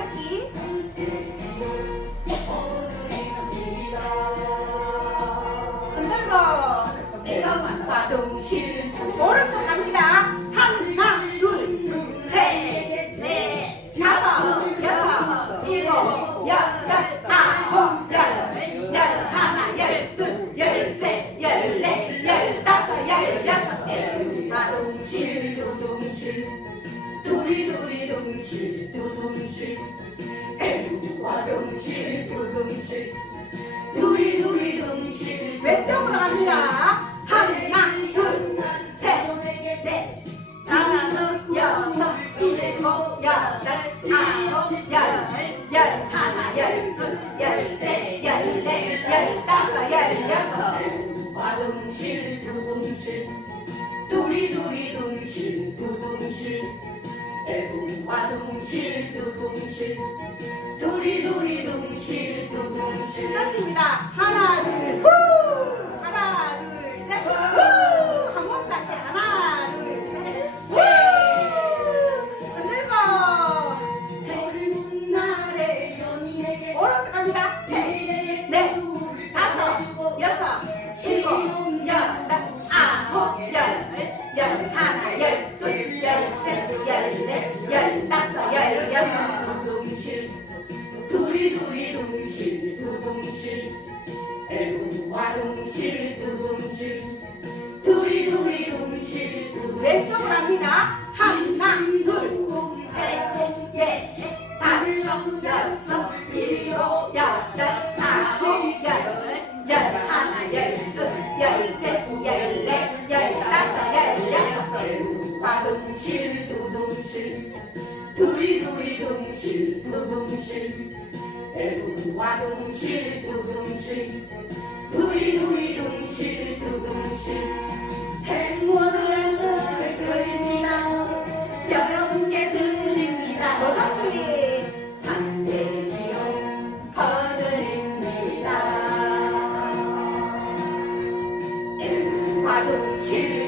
새끼 흔들고 이러면 바둥실 오른쪽 갑니다 하나 둘셋넷 다섯 여섯 일곱 여덟 아홉 열열 하나 열둘 열세 열네 열다섯 열여섯 바둥실 두둥실 두둥실 에루 화동실 두둥실 두리 두리 둥실 왼쪽으로 갑니다. 하나, 둘, 셋, 넷, 다섯, 여섯, 일곱, 여덟, 아홉, 열, 열 하나, 열 둘, 열셋, 열넷, 열다섯, 열여섯. 화동실 두둥실 두리 두리 둥실 두둥실 화동실 두둥실 두리두리 둥실 두둥실 던집니다. 하나, 둘, 후! 두리두리 둥실 두둥실 두리두리 둥실. 두둥실 에루 화둥실 두둥실. 두리 두리 둥실 두둥실. 행운을 드립니다. 여러분께 드립니다. 노정비 산대기로 거드립니다. 에루 화둥실